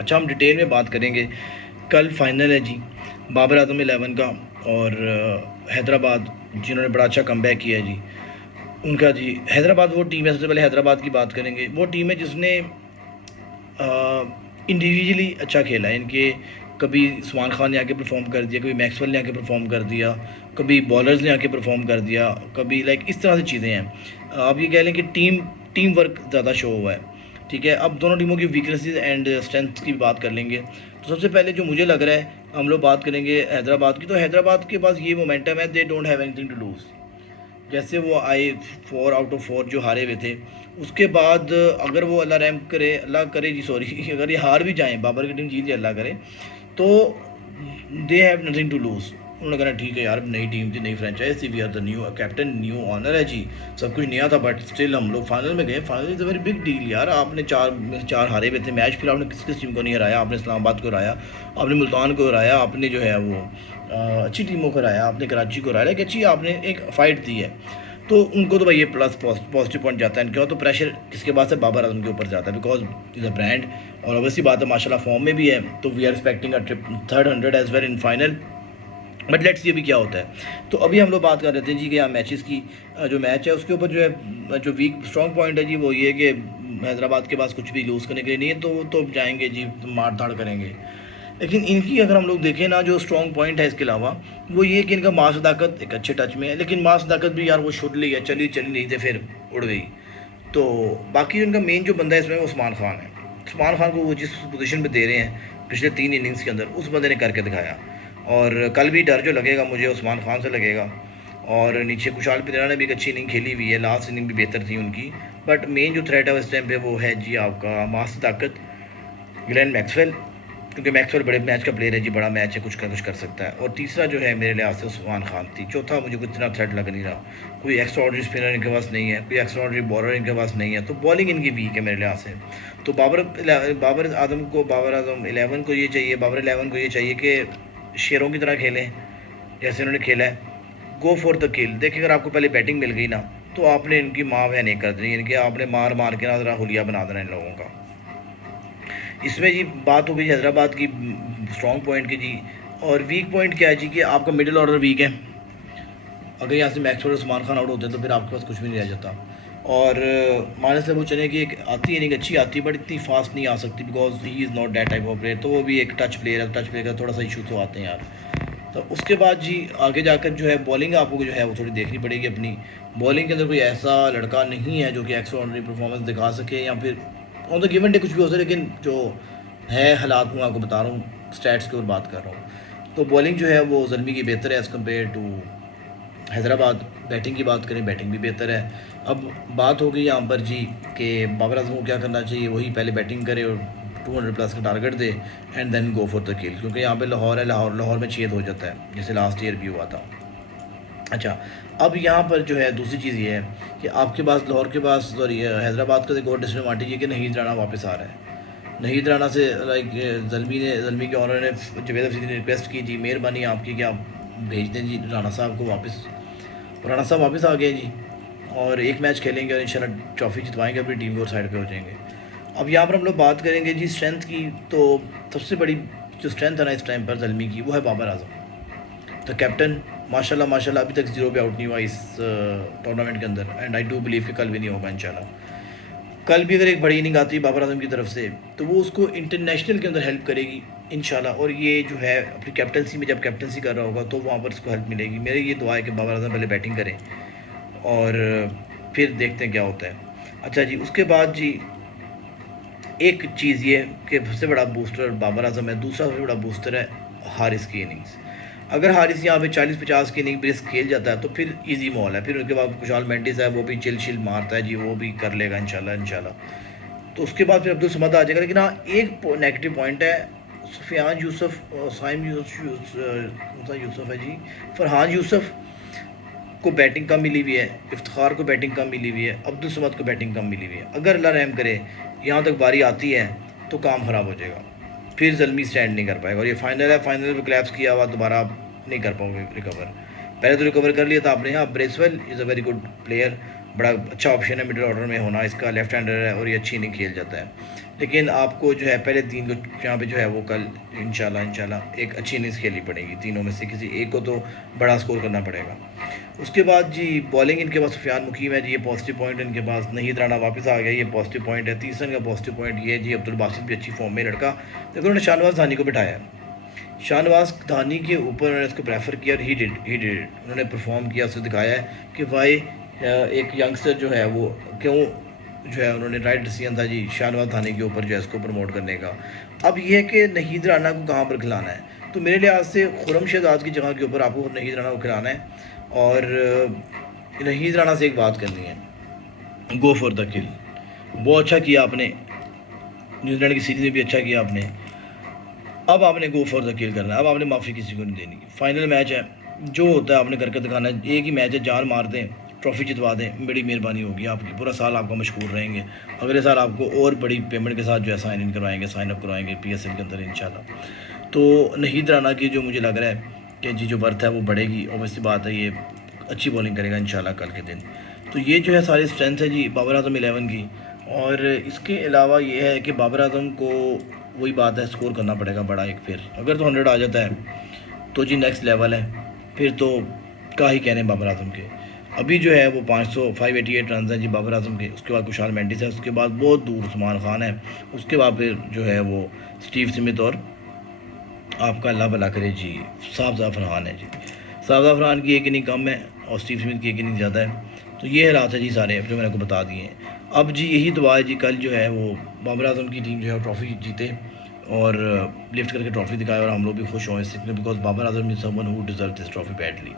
अच्छा, हम डिटेल में बात करेंगे। कल फाइनल है जी बाबर आजम 11 का, और हैदराबाद जिन्होंने बड़ा अच्छा कमबैक किया है जी उनका जी। हैदराबाद वो टीम है, सबसे पहले हैदराबाद की बात करेंगे। वो टीम है जिसने इंडिविजुअली अच्छा खेला है। इनके कभी उस्मान खान ने आके परफॉर्म कर दिया, कभी मैक्सवेल ने आके परफॉर्म कर दिया, कभी बॉलर्स ने आके परफॉर्म कर दिया, कभी लाइक इस तरह से चीज़ें हैं। आप ये कह लें कि टीम वर्क ज़्यादा शो हुआ है। ठीक है, अब दोनों टीमों की वीकनेसेस एंड स्ट्रेंथ्स की बात कर लेंगे। तो सबसे पहले जो मुझे लग रहा है, हम लोग बात करेंगे हैदराबाद की। तो हैदराबाद के पास ये मोमेंटम है, they don't have anything to lose. जैसे वो आए 4 आउट ऑफ 4 जो हारे हुए थे, उसके बाद अगर वो अल्लाह रहम करे, अल्लाह करे जी सॉरी अगर ये हार भी जाएं, बाबर की टीम जीत जाए अल्लाह करे, तो they have nothing to lose. उन्होंने कहा ठीक है यार, नई टीम थी, नई फ्रेंचाइज थी, we are the new captain, new owner है जी, सब कुछ नया था, बट स्टिल हम लोग फाइनल में गए। Final is a very big deal यार। आपने चार हारे हुए थे मैच, फिर आपने किस टीम को नहीं हराया? आपने इस्लामाबाद को हराया, आपने मुल्तान को हराया, आपने जो है वो अच्छी टीमों को हराया, आपने कराची को हराया, कि अच्छी आपने एक फ़ाइट दी है। तो उनको तो भाई ये प्लस पॉजिटिव पॉइंट जाता है। क्यों? तो प्रेशर किसके पास है? बाबर आजम के ऊपर जाता है, बिकॉज इज़ अ ब्रांड, और ऑब्वियसली बात है माशाल्लाह फॉर्म में भी है, तो we are expecting a trip 300 as well in final. But let's see अभी क्या होता है। तो अभी हम लोग बात कर रहे थे जी कि यहाँ मैचेस की, जो मैच है उसके ऊपर जो है, जो वीक स्ट्रॉन्ग पॉइंट है जी, वो ये कि हैदराबाद के पास कुछ भी लूज़ करने के लिए नहीं है, तो वो तो जाएंगे जी, मार धाड़ करेंगे। लेकिन इनकी अगर हम लोग देखें ना, जो स्ट्रॉन्ग पॉइंट है इसके अलावा, वो ये कि इनका मास ताकत एक अच्छे टच में है, लेकिन मास ताकत भी यार वो छुट ली है, चली चली नहीं थे, फिर उड़ गई। तो बाकी उनका मेन जो बंदा है इसमें वो उस्मान खान है। उस्मान खान को वो जिस पोजीशन पे दे रहे हैं पिछले 3 इनिंग्स के अंदर, उस बंदे ने करके दिखाया। और कल भी डर जो लगेगा मुझे उस्मान खान से लगेगा। और नीचे कुशाल पिरेरा ने भी एक अच्छी इनिंग खेली हुई है, लास्ट इनिंग भी बेहतर थी उनकी। बट मेन जो थ्रेट है इस टाइम पे वो है जी आपका मास ताकत, ग्लेन मैक्सवेल। क्योंकि मैक्सवेल बड़े मैच का प्लेयर है जी, बड़ा मैच है, कुछ कर सकता है। और तीसरा जो है मेरे लिहाज से उस्मान खान थी। चौथा मुझे कुछ इतना थ्रेट लग नहीं रहा। कोई एक्स्ट्रा ऑर्डनरी स्पिनर इनके पास नहीं है, कोई एक्स्ट्रा ऑर्डनरी बॉलर इनके पास नहीं है, तो बॉलिंग इनकी वीक है मेरे लिहाज से। तो बाबर आजम 11 को ये चाहिए, बाबर 11 को ये चाहिए कि शेरों की तरह खेलें जैसे उन्होंने खेला है। गो फॉर द किल। देखिए, अगर आपको पहले बैटिंग मिल गई ना, तो आपने इनकी माँ बहन नहीं कर देनी, इनके आपने मार मार के ना ज़रा हुलिया बना देना इन लोगों का। इसमें जी बात हो गई हैदराबाद की स्ट्रॉन्ग पॉइंट की जी। और वीक पॉइंट क्या है जी कि आपका मिडिल ऑर्डर वीक है। अगर यहाँ से मैक्सवेल और उस्मान खान आउट होते हैं तो फिर आपके पास कुछ भी नहीं रह जाता। और माइनस लेवल चने की एक आती है, इनिंग अच्छी आती है, बट इतनी फास्ट नहीं आ सकती, because he is not that type of player. तो वो भी एक टच प्लेयर है, टच प्लेयर का थोड़ा सा इशू तो आते हैं यार। तो उसके बाद जी आगे जाकर जो है बॉलिंग आपको जो है वो थोड़ी देखनी पड़ेगी अपनी। बॉलिंग के अंदर कोई ऐसा लड़का नहीं है जो कि एक्स्ट्रा ऑर्डिनरी परफॉर्मेंस दिखा सके, या फिर ऑन द गिवन डे कुछ भी हो सके, लेकिन जो है हालात मैं आपको बता रहा हूँ, स्टैट्स के ऊपर बात कर रहा हूँ। तो बॉलिंग जो है वो ज़ल्मी की बेहतर है as compare to Hyderabad. Batting की बात करें, बैटिंग भी बेहतर है। अब बात हो गई यहाँ पर जी कि बाबर आजम को क्या करना चाहिए, वही पहले बैटिंग करे और 200 प्लस का टारगेट दे, and then go for the kill. क्योंकि यहाँ पे लाहौर है, लाहौर में छेद हो जाता है, जैसे लास्ट ईयर भी हुआ था। अच्छा, अब यहाँ पर जो है दूसरी चीज़ ये है कि आपके पास लाहौर के पास, सॉरी हैदराबाद का एक और डिसएडवांटेज है कि नहीद राना वापस आ रहा है। नहीद राना से लाइक ज़ल्मी के ऑनर ने, जवेद अफरीदी ने रिक्वेस्ट की जी, मेहरबानी आपकी कि आप भेज दें जी राना साहब को वापस। राना साहब वापस आ गए जी, और एक मैच खेलेंगे और इंशाल्लाह ट्रॉफी जितवाएंगे, अपनी टीम और साइड पे हो जाएंगे। अब यहाँ पर हम लोग बात करेंगे जी स्ट्रेंथ की। तो सबसे बड़ी जो स्ट्रेंथ है ना इस टाइम पर ज़ल्मी की, वो है बाबर आजम द कैप्टन। माशाल्लाह माशाल्लाह अभी तक ज़ीरो पे आउट नहीं हुआ इस टूर्नामेंट के अंदर, एंड आई डू बिलीव कि कल भी नहीं होगा इंशाल्लाह। कल भी अगर एक बड़ी इनिंग आती है बाबर आजम की तरफ से, तो वो उसको इंटरनेशनल के अंदर हेल्प करेगी इंशाल्लाह। और ये जो है अपनी कैप्टनसी में जब कैप्टनसी कर रहा होगा तो वहाँ पर उसको हेल्प मिलेगी। मेरी ये दुआ है कि बाबर आजम पहले बैटिंग करें और फिर देखते हैं क्या होता है। अच्छा जी, उसके बाद जी एक चीज़ ये कि सबसे बड़ा बूस्टर बाबर आजम है, दूसरा सबसे बड़ा बूस्टर है हारिस की इनिंग्स। अगर हारिस यहाँ पे 40-50 की इनिंग ब्रिस्क खेल जाता है तो फिर इजी मॉल है। फिर उसके बाद कुशाल मेंडिस है, वो भी चिल चिल मारता है जी, वो भी कर लेगा इंशाल्लाह इंशाल्लाह। तो उसके बाद फिर अब्दुल समद आ जाएगा। लेकिन हाँ, एक नेगेटिव पॉइंट है, सुफियान यूसुफ, साइम कौन सा यूसुफ है जी, फरहान यूसुफ को बैटिंग कम मिली हुई है, इफ्तिखार को बैटिंग कम मिली हुई है, अब्दुल समद को बैटिंग कम मिली हुई है। अगर अल्लाह रहम करे यहाँ तक बारी आती है तो काम ख़राब हो जाएगा, फिर ज़ल्मी स्टैंड नहीं कर पाएगा। और ये फाइनल है, फाइनल में क्लैप्स किया हुआ, दोबारा आप नहीं कर पाओगे रिकवर। पहले तो रिकवर कर लिया था आपने। यहाँ Bracewell is a very good player, बड़ा अच्छा ऑप्शन है मिडिल ऑर्डर में होना इसका, लेफ्ट हैंडर है और ये अच्छी इनिंग खेल जाता है। लेकिन आपको जो है पहले 3 को यहाँ पे जो है वो कल इंशाल्लाह एक अच्छी इनिंग्स खेलनी पड़ेगी। तीनों में से किसी एक को तो बड़ा स्कोर करना पड़ेगा। उसके बाद जी बॉलिंग इनके पास सुफियान मुकीम है जी, ये पॉजिटिव पॉइंट है इनके पास। नहीद राना वापस आ गया, ये पॉजिटिव पॉइंट है। तीसरा इनका पॉजिटिव पॉइंट ये है जी, अब्दुल बासित भी अच्छी फॉर्म में लड़का। देखो उन्होंने शाहनवाज धानी को बिठाया, शाहनवाज धानी के ऊपर उन्होंने इसको प्रेफर किया और ही डिड उन्होंने परफॉर्म किया, उसको दिखाया है कि भाई एक यंगस्टर जो है वो क्यों जो है उन्होंने राइट डिसीजन था जी शाहनवाज धानी के ऊपर जो है इसको प्रमोट करने का। अब ये है कि नहीद राना को कहाँ पर खिलाना है, तो मेरे लिहाज से खुरम शहजाद की जगह के ऊपर आपको नहीद राना को खिलाना है। और नहीद राना से एक बात करनी है, गो फॉर द किल। बहुत अच्छा किया आपने, न्यूजीलैंड की सीरीज़ में भी अच्छा किया आपने। अब आपने गो फॉर द किल करना है, अब आपने माफ़ी किसी को नहीं देनी। फाइनल मैच है, जो होता है आपने करके दिखाना है। एक ही मैच है, जान मार दें, ट्रॉफी जितवा दें, बड़ी मेहरबानी होगी आपकी। पूरा साल आपका मशहूर रहेंगे। अगले साल आपको और बड़ी पेमेंट के साथ जो है साइन इन करवाएंगे, साइन अप करवाएंगे PSL के अंदर इंशाल्लाह। तो नहीद राना की जो मुझे लग रहा है कि जी जो वर्थ है वो बढ़ेगी। ऑब्वियसली बात है, ये अच्छी बॉलिंग करेगा इंशाल्लाह कल के दिन। तो ये जो है सारी स्ट्रेंथ है जी बाबर आजम 11 की। और इसके अलावा ये है कि बाबर आजम को वही बात है, स्कोर करना पड़ेगा बड़ा एक। फिर अगर तो 100 आ जाता है तो जी नेक्स्ट लेवल है, फिर तो क्या ही कहने बाबर आजम के। अभी जो है वो 588 रन हैं जी बाबर आजम के। उसके बाद कुशाल मेंडिस है, उसके बाद बहुत दूर उस्मान खान है, उसके बाद फिर जो है वो स्टीव स्मिथ और आपका अल्लाह भला करे जी साहब ज़ाफ़रान है जी। साहब ज़ाफ़रान की एक इनिंग कम है और स्टीव स्मिथ की एक इनिंग ज़्यादा है। तो ये हालात है जी सारे जो मैंने आपको बता दिए हैं। अब जी यही दुआ है जी कल जो है वो बाबर आजम की टीम जो है ट्रॉफ़ी जीते और लिफ्ट करके ट्रॉफ़ी दिखाए और हम लोग भी खुश हों इससे, because Babar Azam is someone who deserve this trophy badly.